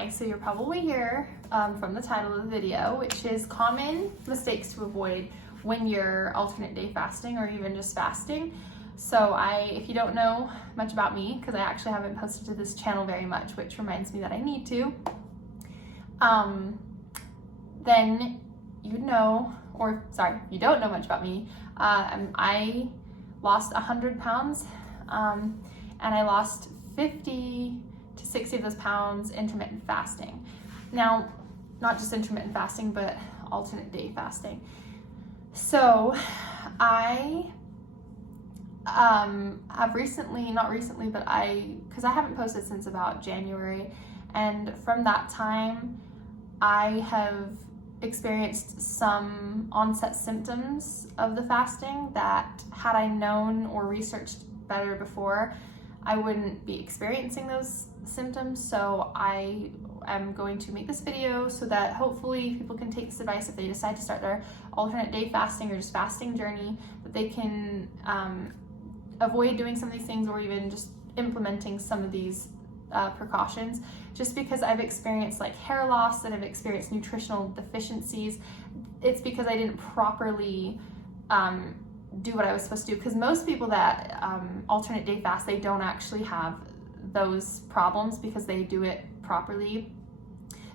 Hi, so you're probably here from the title of the video, which is common mistakes to avoid when you're alternate day fasting or even just fasting. So if you don't know much about me, because I actually haven't posted to this channel very much, which reminds me that I need to, then you'd know, or sorry, you don't know much about me. I lost 100 pounds and I lost 50 to 60 of those pounds intermittent fasting. Now, not just intermittent fasting, but alternate day fasting. So I have recently, not recently, but because I haven't posted since about January, and from that time I have experienced some onset symptoms of the fasting that, had I known or researched better before, I wouldn't be experiencing those symptoms. So I am going to make this video so that hopefully people can take this advice if they decide to start their alternate day fasting or just fasting journey, that they can avoid doing some of these things or even just implementing some of these precautions. Just because I've experienced like hair loss and I've experienced nutritional deficiencies, it's because I didn't properly do what I was supposed to do. Because most people that alternate day fast, they don't actually have those problems because they do it properly.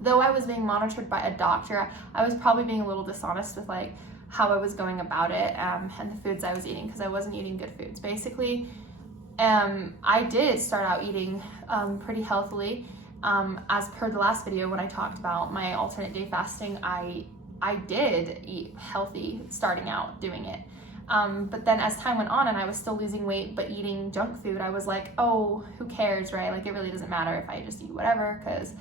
Though I was being monitored by a doctor, I was probably being a little dishonest with like how I was going about it and the foods I was eating, because I wasn't eating good foods. Basically, I did start out eating pretty healthily. As per the last video when I talked about my alternate day fasting, I did eat healthy starting out doing it. But then as time went on and I was still losing weight but eating junk food, I was like, oh, who cares, right? Like, it really doesn't matter if I just eat whatever because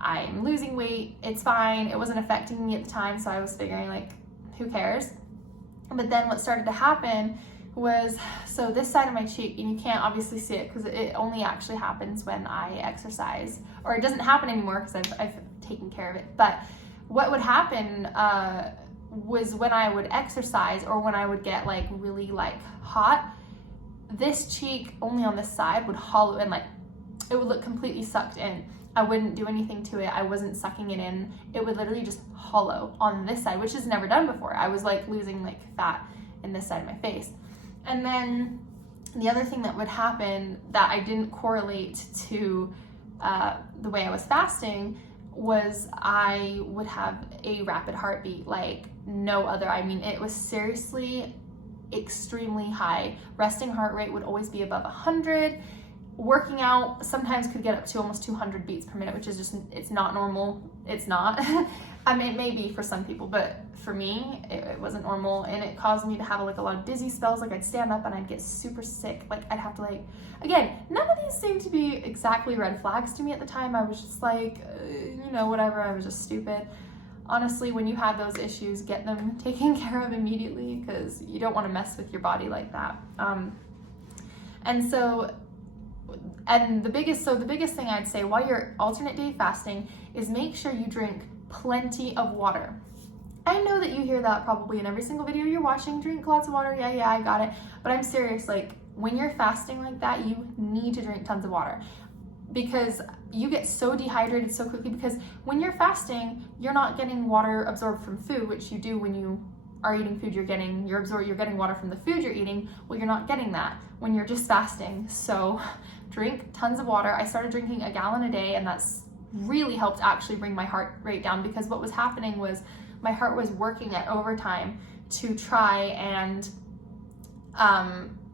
I'm losing weight, it's fine. It wasn't affecting me at the time, so I was figuring like, who cares? But then what started to happen was, so this side of my cheek, and you can't obviously see it because it only actually happens when I exercise, or it doesn't happen anymore because I've taken care of it. But what would happen was when I would exercise or when I would get like really like hot, this cheek only on this side would hollow and like it would look completely sucked in. I wouldn't do anything to it. I wasn't sucking it in. It would literally just hollow on this side, which is never done before. I was like losing like fat in this side of my face. And then the other thing that would happen that I didn't correlate to the way I was fasting was I would have a rapid heartbeat like no other. I mean, it was seriously extremely high. Resting heart rate would always be above 100. Working out sometimes could get up to almost 200 beats per minute, which is just, it's not normal. It's not. I mean, it may be for some people, but for me, it wasn't normal, and it caused me to have like a lot of dizzy spells. Like, I'd stand up and I'd get super sick. Like, I'd have to like, again, none of these seemed to be exactly red flags to me at the time. I was just like, you know, whatever. I was just stupid. Honestly, when you have those issues, get them taken care of immediately, because you don't want to mess with your body like that. And the biggest thing I'd say while you're alternate day fasting is make sure you drink plenty of water. I know that you hear that probably in every single video you're watching, drink lots of water, yeah, I got it. But I'm serious, like, when you're fasting like that, you need to drink tons of water, because you get so dehydrated so quickly. Because when you're fasting, you're not getting water absorbed from food, which you do when you are eating food. You're getting water from the food you're eating. Well, you're not getting that when you're just fasting. So drink tons of water. I started drinking 1 gallon a day, and that's really helped actually bring my heart rate down, because what was happening was my heart was working at overtime to try and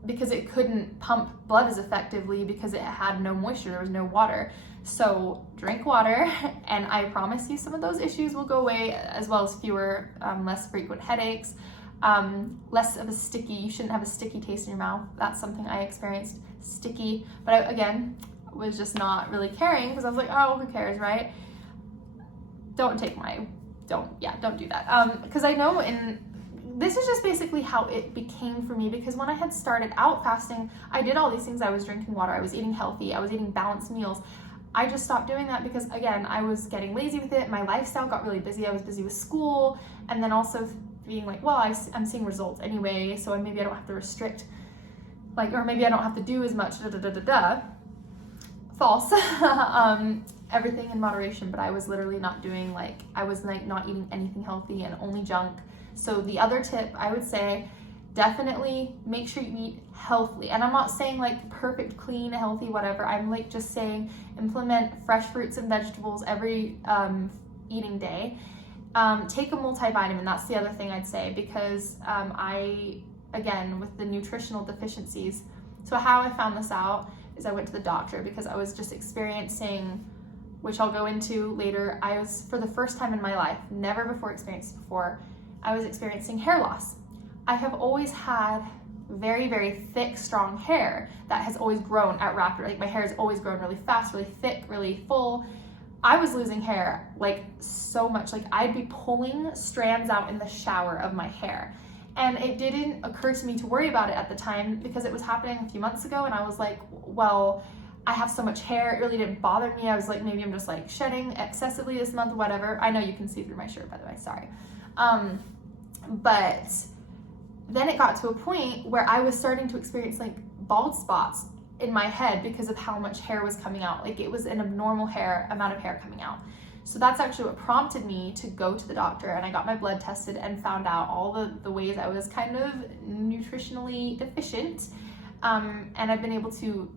because it couldn't pump blood as effectively because it had no moisture, there was no water. So drink water, and I promise you some of those issues will go away, as well as fewer, less frequent headaches, less of you shouldn't have a sticky taste in your mouth. That's something I experienced, sticky, but I, again, was just not really caring because I was like, oh, who cares, right? Don't do that. Because I know this is just basically how it became for me, because when I had started out fasting, I did all these things. I was drinking water, I was eating healthy, I was eating balanced meals. I just stopped doing that because, again, I was getting lazy with it. My lifestyle got really busy. I was busy with school, and then also being like, well, I'm seeing results anyway, so maybe I don't have to restrict, like, or maybe I don't have to do as much, False. everything in moderation, but I was literally not doing like, I was like not eating anything healthy and only junk. So the other tip I would say, definitely make sure you eat healthily. And I'm not saying like perfect, clean, healthy, whatever. I'm like just saying implement fresh fruits and vegetables every eating day. Take a multivitamin. That's the other thing I'd say, because again, with the nutritional deficiencies. So how I found this out is I went to the doctor because I was just experiencing, which I'll go into later, I was, for the first time in my life, never before experienced before, I was experiencing hair loss. I have always had very, very thick, strong hair that has always grown at rapid, like my hair has always grown really fast, really thick, really full. I was losing hair like so much, like I'd be pulling strands out in the shower of my hair. And it didn't occur to me to worry about it at the time because it was happening a few months ago, and I was like, well, I have so much hair, it really didn't bother me. I was like, maybe I'm just like shedding excessively this month, whatever. I know you can see through my shirt, by the way, sorry. But then it got to a point where I was starting to experience like bald spots in my head because of how much hair was coming out. Like it was an abnormal amount of hair coming out. So that's actually what prompted me to go to the doctor, and I got my blood tested and found out all the ways I was kind of nutritionally deficient. And I've been able to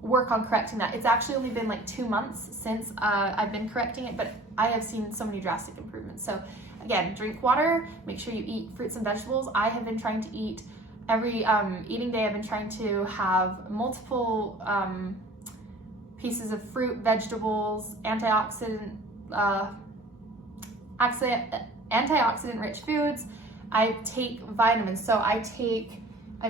work on correcting that. It's actually only been like 2 months since I've been correcting it, but I have seen so many drastic improvements. So again, drink water, make sure you eat fruits and vegetables. I have been trying to eat every eating day. I've been trying to have multiple pieces of fruit, vegetables, antioxidant rich foods. I take vitamins. So I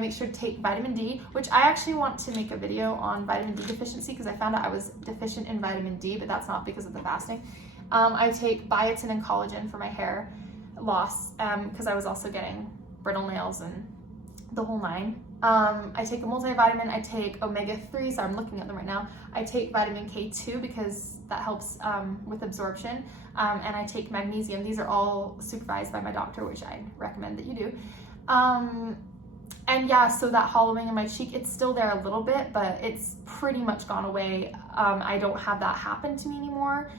make sure to take vitamin D, which I actually want to make a video on vitamin D deficiency because I found out I was deficient in vitamin D, but that's not because of the fasting. I take biotin and collagen for my hair loss because I was also getting brittle nails and the whole nine. I take a multivitamin, I take omega-3, so I'm looking at them right now. I take vitamin K2 because that helps with absorption, and I take magnesium. These are all supervised by my doctor, which I recommend that you do. And yeah, so that hollowing in my cheek, it's still there a little bit, but it's pretty much gone away. I don't have that happen to me anymore.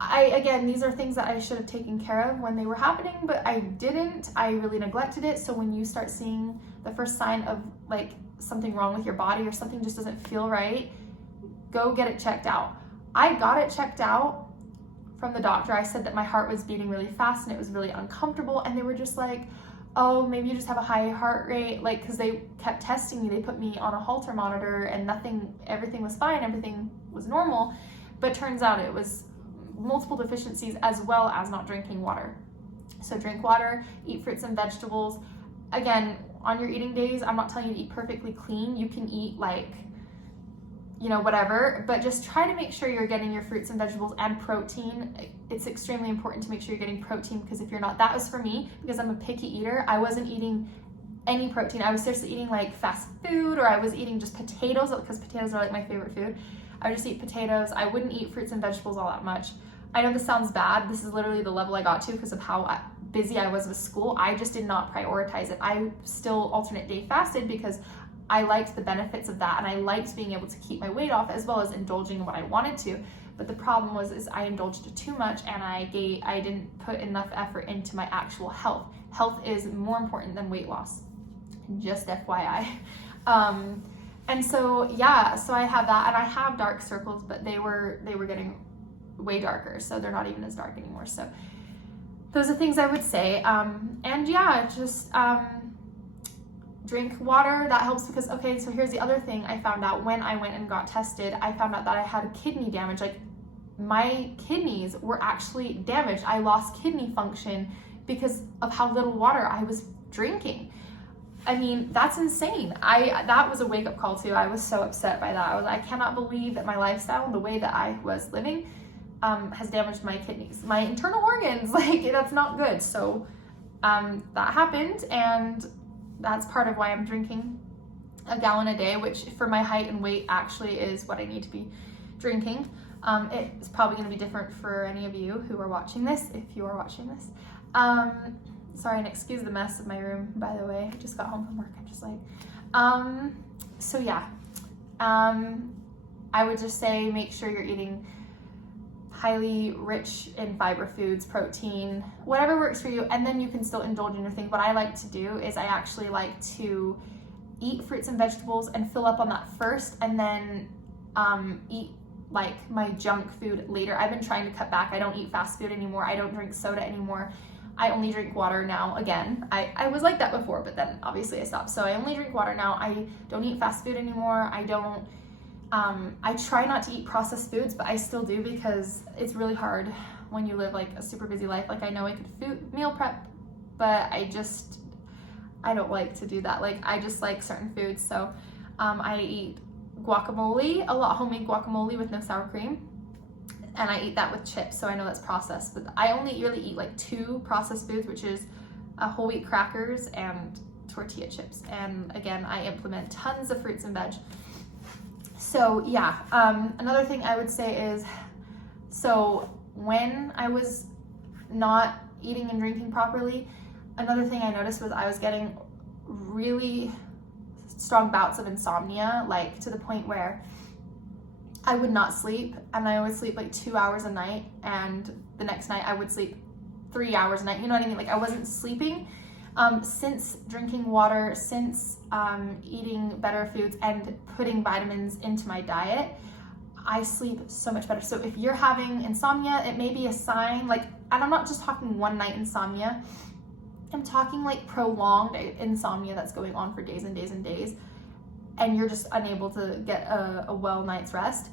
Again, these are things that I should have taken care of when they were happening, but I didn't. I really neglected it. So when you start seeing the first sign of like something wrong with your body or something just doesn't feel right, go get it checked out. I got it checked out from the doctor. I said that my heart was beating really fast and it was really uncomfortable, and they were just like, oh, maybe you just have a high heart rate, like, because they kept testing me. They put me on a Holter monitor and everything was fine, everything was normal, but turns out it was multiple deficiencies as well as not drinking water. So drink water, eat fruits and vegetables. Again, on your eating days, I'm not telling you to eat perfectly clean. You can eat like, whatever, but just try to make sure you're getting your fruits and vegetables and protein. It's extremely important to make sure you're getting protein, because if you're not, that was for me, because I'm a picky eater. I wasn't eating any protein. I was seriously eating like fast food, or I was eating just potatoes, because potatoes are like my favorite food. I would just eat potatoes. I wouldn't eat fruits and vegetables all that much. I know this sounds bad. This is literally the level I got to because of how busy I was with school. I just did not prioritize it. I still alternate day fasted because I liked the benefits of that, and I liked being able to keep my weight off as well as indulging in what I wanted to. But the problem is I indulged too much, and I didn't put enough effort into my actual health. Health is more important than weight loss, just FYI. And so yeah, so I have that, and I have dark circles, but they were getting way darker, so they're not even as dark anymore. So those are things I would say. And yeah, just drink water. That helps, because okay, so here's the other thing I found out when I went and got tested. I found out that I had kidney damage. Like my kidneys were actually damaged. I lost kidney function because of how little water I was drinking. I mean, that's insane. That was a wake-up call too. I was so upset by that. I cannot believe that my lifestyle and the way that I was living has damaged my kidneys, my internal organs. Like, that's not good. So that happened, and that's part of why I'm drinking a gallon a day, which for my height and weight actually is what I need to be drinking. It's probably going to be different for any of you who are watching this, if you are watching this. Sorry, and excuse the mess of my room, by the way. I just got home from work. I'm just like, so yeah. I would just say make sure you're eating highly rich in fiber foods, protein, whatever works for you, and then you can still indulge in your thing. What I like to do is I actually like to eat fruits and vegetables and fill up on that first, and then eat like my junk food later. I've been trying to cut back. I don't eat fast food anymore. I don't drink soda anymore. I only drink water now. Again, I was like that before, but then obviously I stopped. So I only drink water now. I don't eat fast food anymore. I try not to eat processed foods, but I still do because it's really hard when you live like a super busy life. Like, I know I could meal prep, but I don't like to do that. Like, I just like certain foods. So I eat guacamole, a lot homemade guacamole with no sour cream. And I eat that with chips, so I know that's processed. But I only really eat like 2 processed foods, which is whole wheat crackers and tortilla chips. And again, I implement tons of fruits and veg. So yeah, another thing I would say is, so when I was not eating and drinking properly, another thing I noticed was I was getting really strong bouts of insomnia, like to the point where I would not sleep, and I would sleep like 2 hours a night, and the next night I would sleep 3 hours a night. You know what I mean? Like, I wasn't sleeping. Since drinking water, since eating better foods and putting vitamins into my diet, I sleep so much better. So if you're having insomnia, it may be a sign, like, and I'm not just talking one night insomnia, I'm talking like prolonged insomnia that's going on for days and days and days, and you're just unable to get a well night's rest.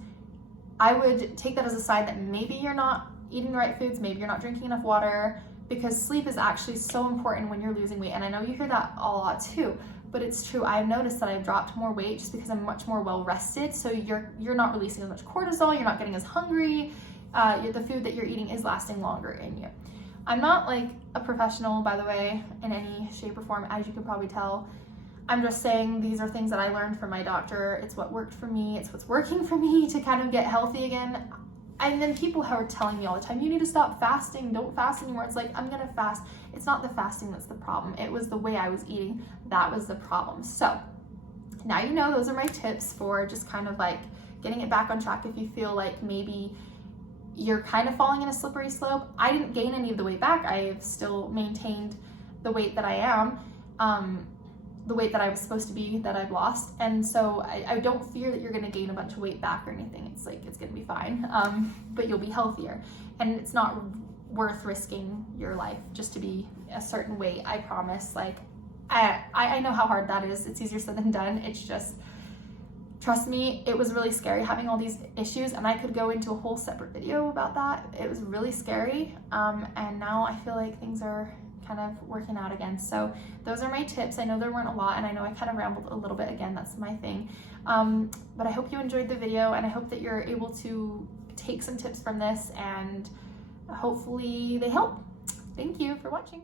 I would take that as a sign that maybe you're not eating the right foods, maybe you're not drinking enough water, because sleep is actually so important when you're losing weight. And I know you hear that a lot too, but it's true. I've noticed that I've dropped more weight just because I'm much more well rested. So you're not releasing as much cortisol, you're not getting as hungry, the food that you're eating is lasting longer in you. I'm not like a professional, by the way, in any shape or form, as you can probably tell. I'm just saying these are things that I learned from my doctor. It's what worked for me. It's what's working for me to kind of get healthy again. And then people who are telling me all the time, you need to stop fasting, don't fast anymore. It's like, I'm gonna fast. It's not the fasting that's the problem. It was the way I was eating. That was the problem. So now you know, those are my tips for just kind of like getting it back on track if you feel like maybe you're kind of falling in a slippery slope. I didn't gain any of the weight back. I've still maintained the weight that I am, the weight that I was supposed to be, that I've lost. And so I don't fear that you're gonna gain a bunch of weight back or anything. It's like, it's gonna be fine, but you'll be healthier. And it's not worth risking your life just to be a certain weight, I promise. Like, I know how hard that is. It's easier said than done. It's just, trust me, it was really scary having all these issues, and I could go into a whole separate video about that. It was really scary, and now I feel like things are kind of working out again. So those are my tips. I know there weren't a lot, and I know I kind of rambled a little bit again. That's my thing. But I hope you enjoyed the video, and I hope that you're able to take some tips from this, and hopefully they help. Thank you for watching.